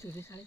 चुरी साडी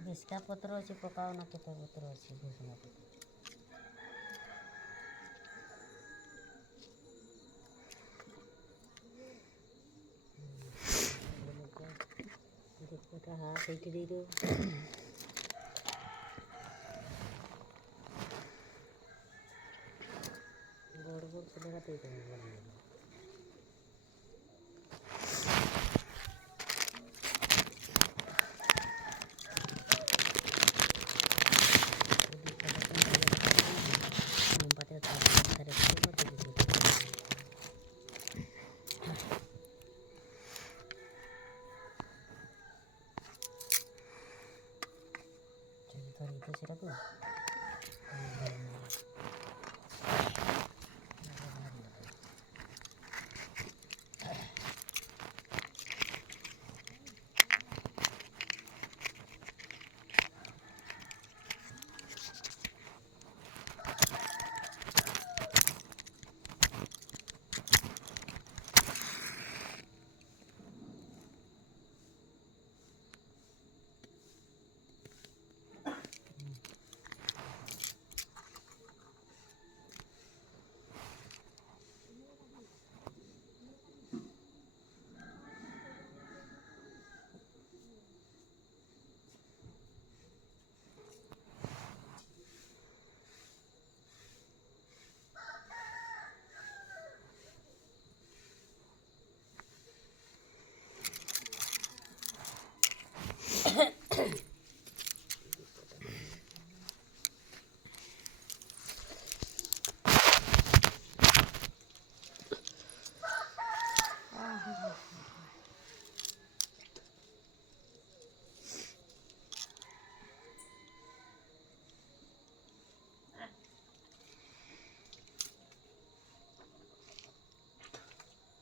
ବେଶଟା ପତ୍ର ଅଛି ପକାଅ ନା କେତେ ପତ୍ର ଅଛି ଭୁଷୁଙ୍ଗା ପତ୍ର ଦେଖଟା ହା ସେଇଠି ଦେଇଦେବ ବଡ଼ ବଡ଼ ଫୁଲଟା ଦେଇଦେବ ସେଟାକୁ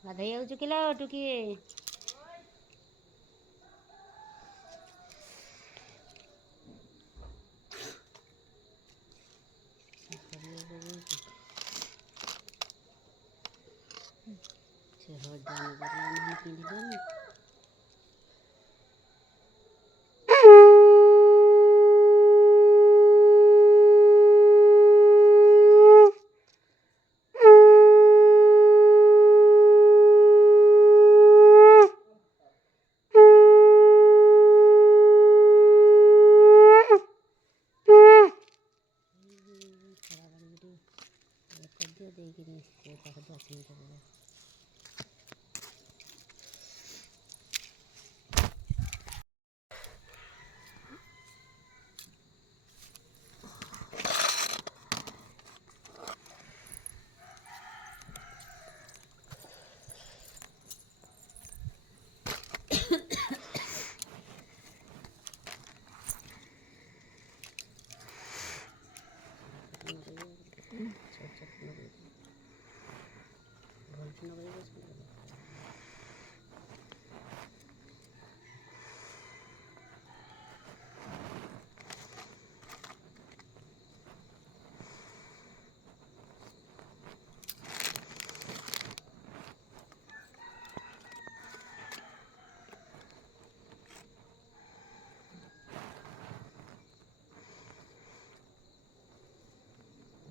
ଗାଧେଇ ଯାଉଛୁ କିଲୋ ଟୁକିଏ? ସେ ହଇରାଣ କରିବ ମାନେ ପିନ୍ଧିବନି। ଖାଦ୍ୟ ଦେଇକିରି ତାକୁ 10 ମିନିଟ୍ ପରେ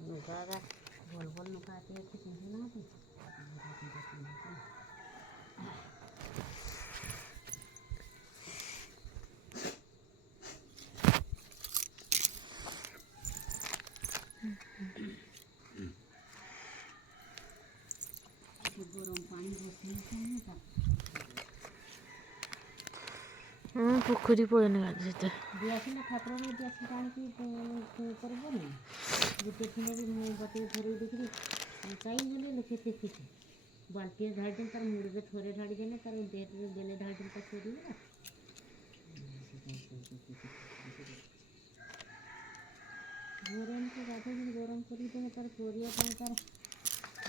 नुकागा बोल बोल नुका आती है कि पिंधी ना थी गरम पानी बसने का पोखरी पड़ेनि गाधेते दियासी ना ठाकुर में दियासी पानी की करबो नहीं गुटे थिने भी बटे धरे देखि काई गले लखेते खिचे बाल्टी ढाई दिन तार मुड़ के थोड़े ढाड़ी देने तार देह रे बेले ढाई दिन तक छोड़ी ना गरम के गाधे दिन गरम करी देने तार कोरिया पानी तार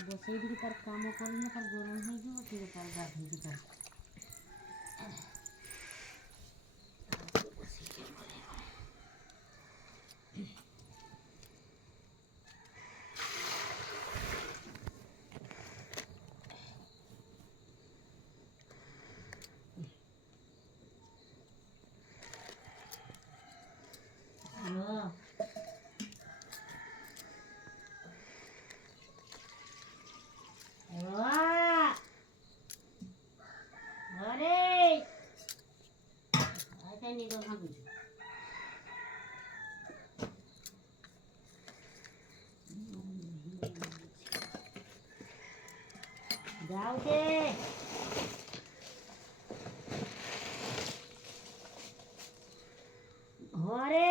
बसई दी तार काम करने तार गरम हो जो फिर तार गाधे दी तार जाओ दे हरे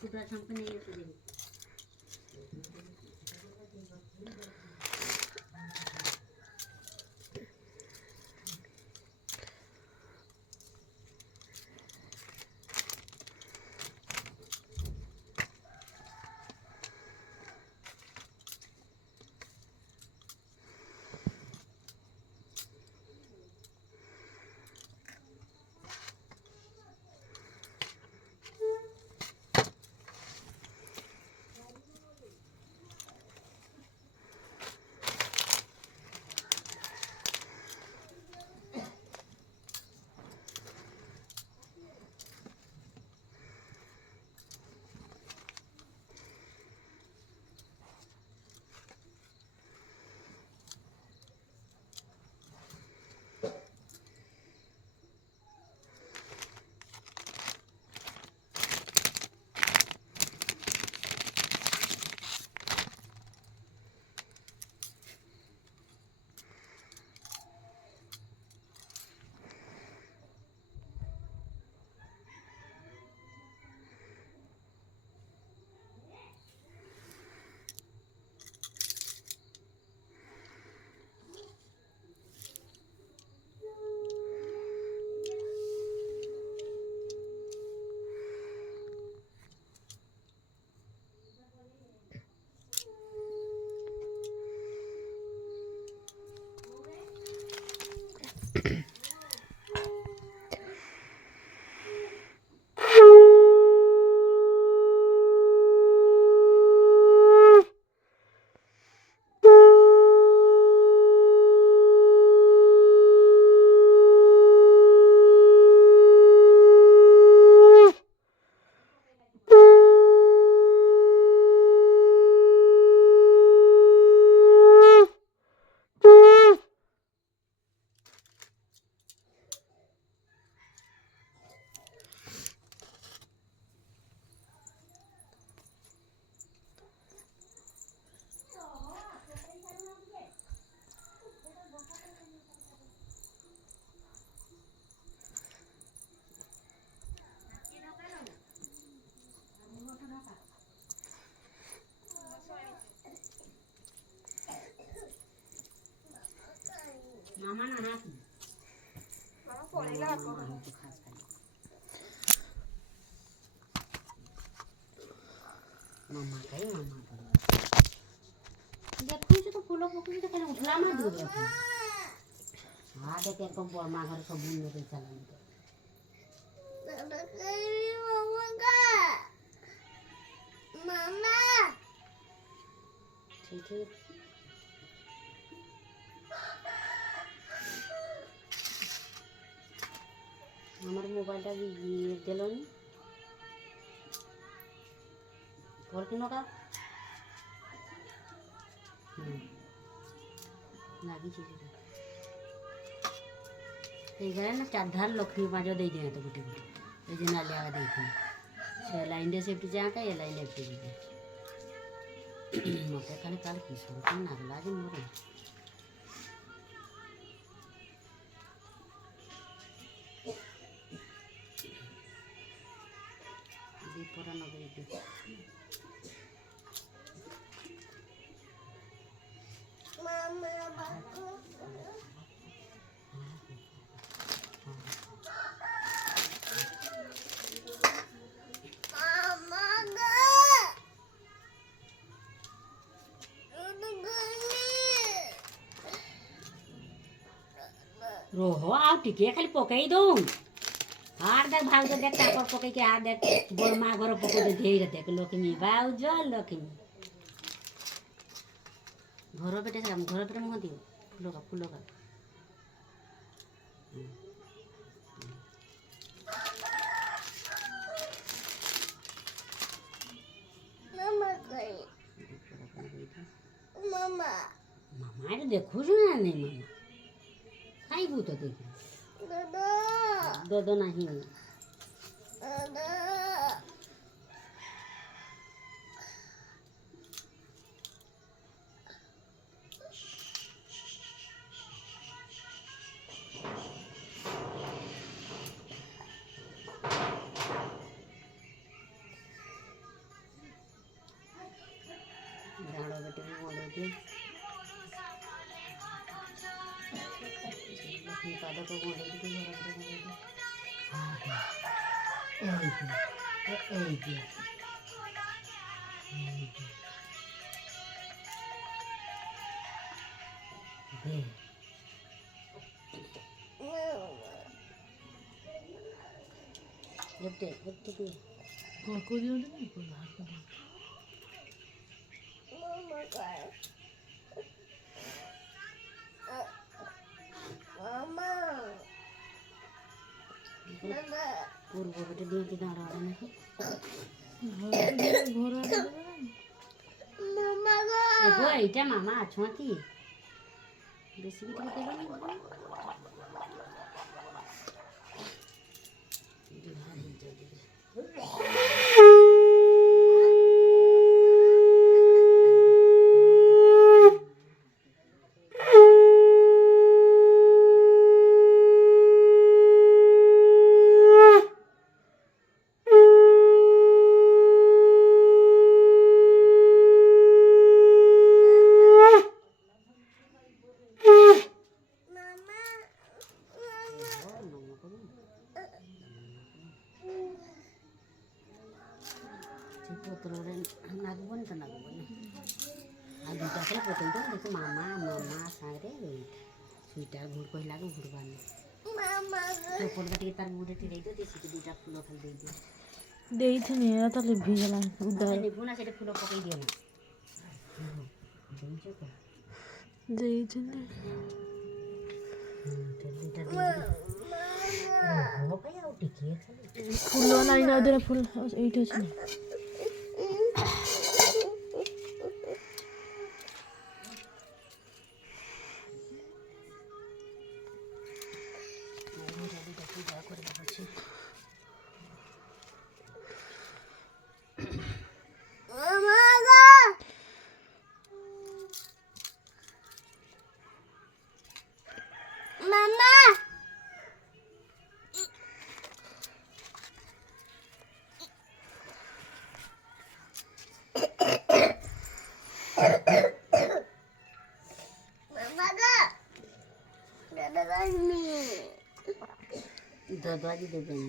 सुद्धा सांगतो नाही येतो रे. मामा ना हात मामा काय मामा देखो तो फूलों पकड़ी तो कहीं उठला मत दो हाँ देखे तो बोल मागर सब बुन लेके चला मामा ठीक है हमारे मोबाइल टा भी दिलो नहीं और किनो का लागी चीज এই গায়ে না চারধার লক্ষ্মী মাঝে দিয়ে দিয়ে তো গুটি গুটি এই যে না লিয়া দেখি সে লাইন দিয়ে সেফটি জায়গা এই লাইন এফটি দিবে মতে খালি কাল কি শুরু করে না লাগে মরে এই পুরানো দিয়ে মামা বাকু रोहो आओ टिके खाली पकई दो हार देख भाग देख टापर पकई के हार देख बोल माँ घर पकई दे धीरे देख लक्ष्मी बाऊ जो लक्ष्मी घर बेटे से घर बेटे मुँह दियो फूलों का मामा मामा रे देखो जो ना नहीं मामा खाइबू तो देख दो नहीं तो गोड़े की तो घर को दियो नहीं को बाहर को पूर्व बटे दिए दाड़ा नहीं घर देखो এইটা মামা আছুঁতি বেশি কি দিতে দেবেন potolore nagubon ta nagubon adu takle potol to dekho mama mama sare suita ghur kohla ko ghurban mama potol bati tar mude ti dei do desi ki duta fulo khal dei do ଦେଇଥିନି ଏରା ତ ଲିଭିଗଲା ଉଦା ଲିଭୁନା ସେଟା ଫୁଲ ପକେଇ ଦିଅ ନା ଦେଇଛ ତ ଦେଇଥିନି ଦୁଇଟା ଦେଇଛି ଭାଇ ଆଉ ଟିକେ ଫୁଲ ନାହିଁ ନା ଦେରେ ଫୁଲ ଏଇଠି ଅଛି ନା ददवाजी देबेन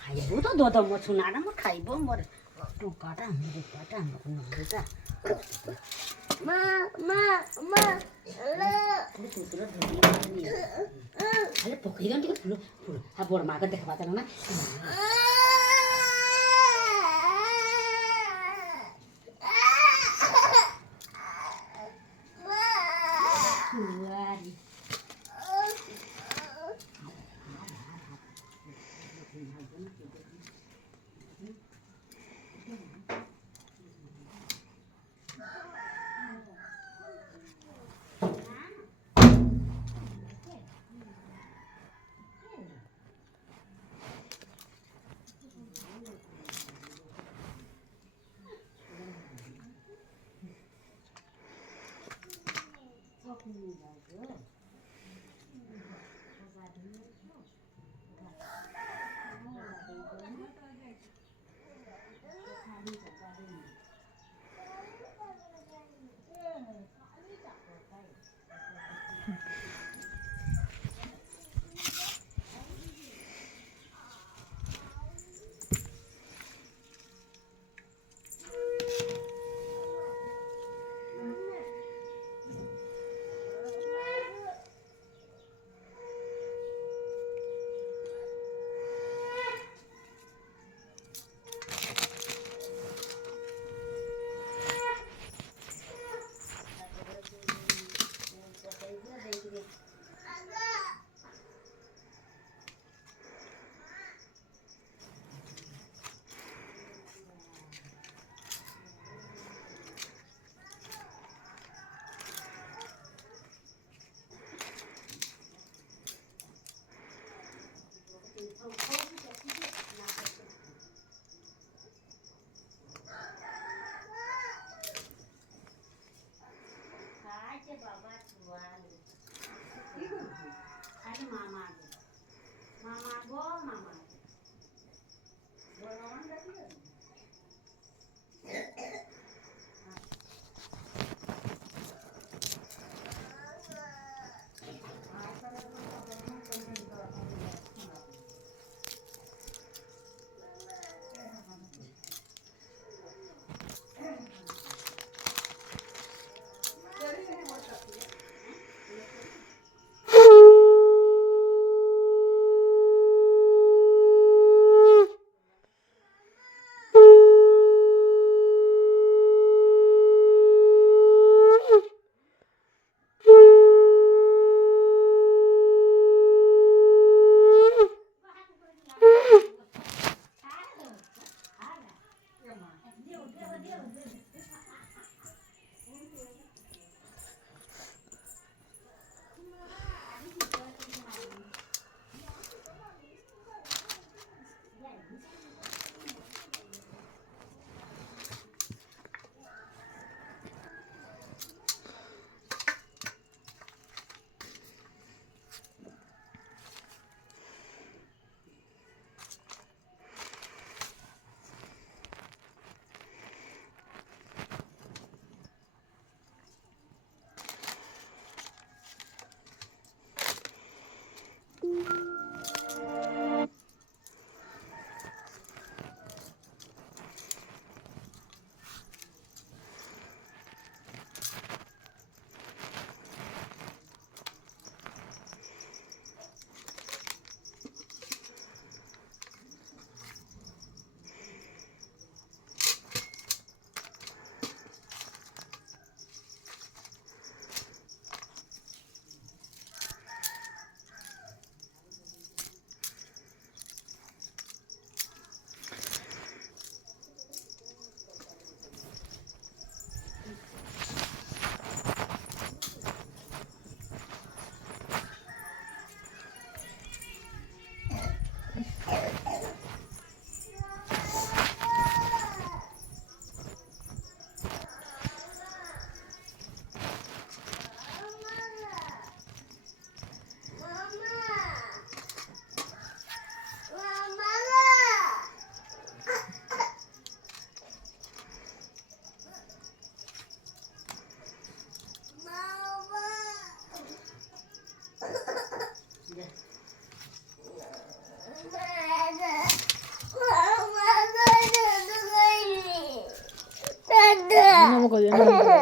खाइबो तो दद म सुनार म खाइबो मोर टोकाटा मेरो पाटा म नदेता मा तुतुरा धुनी अरे पकैगन ଟିକେ फुल फुल आ बड माग देखबा त ना Suari.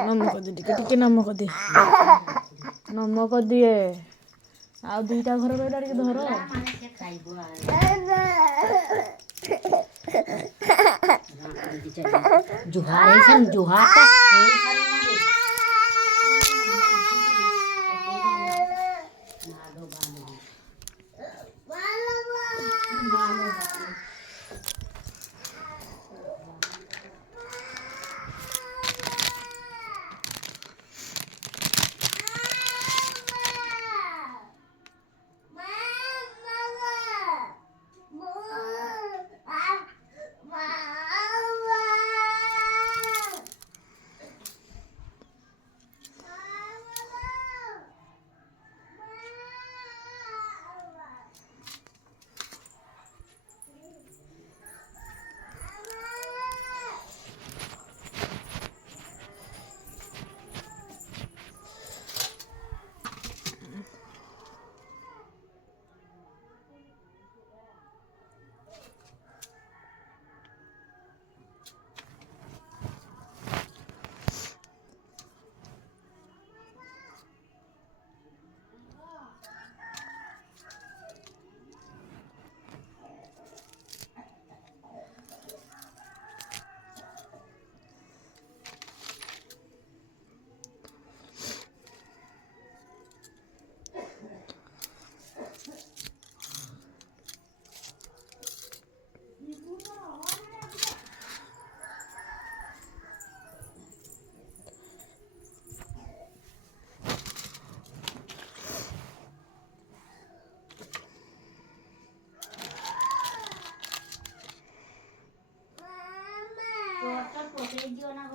ନମକ ଦିଏ ଟିକେ ନମକ ଦିଏ ନମକ ଦିଏ। ଆଉ ଦୁଇଟା ଘର ରହିଲା ଟିକେ ଧର। ମାନେ ସେ ଖାଇବ ଜୁହାର ହେଇସାର ଜୁହାରଟା ହେଇସାର ପକେଇ ଦିଅ ନା